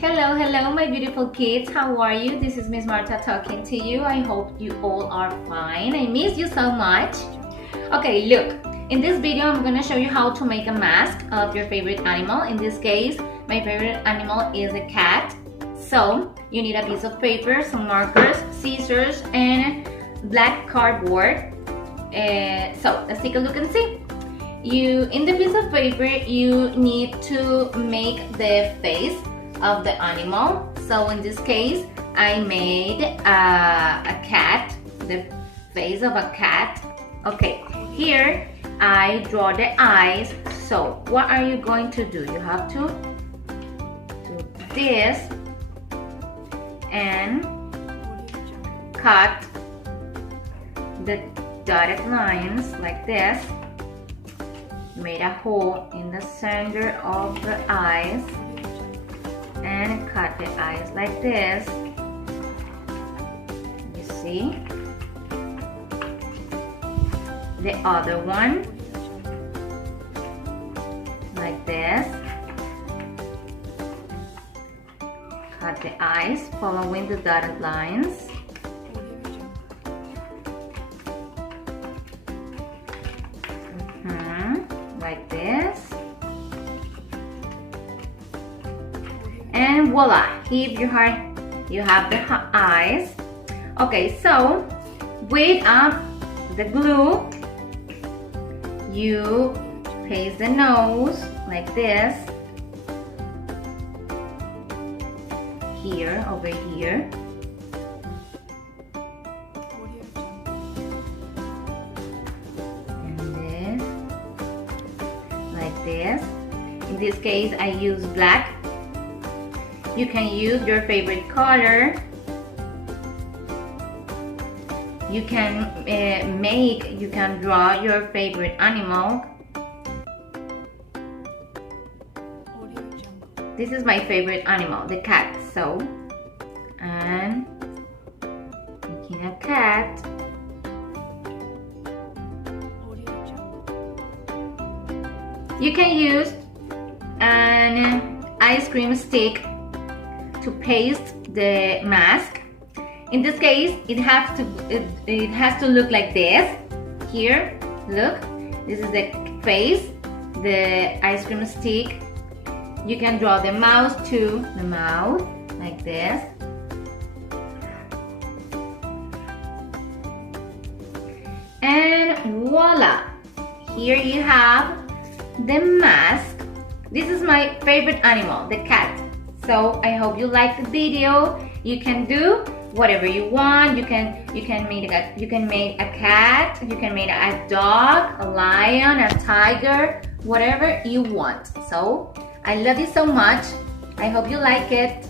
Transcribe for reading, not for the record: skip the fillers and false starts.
Hello my beautiful kids, how are you? This is Miss Marta talking to you. I hope you all are fine. I miss you so much. Okay, look, in this video I'm gonna show you how to make a mask of your favorite animal. In this case, my favorite animal is a cat. So you need a piece of paper, some markers, scissors, and black cardboard. So let's take a look and see. In the piece of paper, you need to make the face of the animal. So in this case, I made a cat, the face of a cat. Okay, here I draw the eyes. So what are you going to do? You have to do this and cut the dotted lines like this. Made a hole in the center of the eyes and cut the eyes like this. You see? The other one like this. Cut the eyes following the dotted lines. Like this. And voila, here you have the eyes. Okay, so with the glue, you paste the nose like this. Here, over here. And this, like this. In this case, I use black. You can use your favorite color. You can you can draw your favorite animal. This is my favorite animal, the cat. So, and making a cat. You can use an ice cream stick to paste the mask. In this case, it has to look like this. Here, look, this is the face, the ice cream stick. You can draw the mouth too, the mouth like this. And voila! Here you have the mask. This is my favorite animal, the cat. So I hope you like the video. You can do whatever you want. You can make a cat, you can make a dog, a lion, a tiger, whatever you want. So I love you so much. I hope you like it.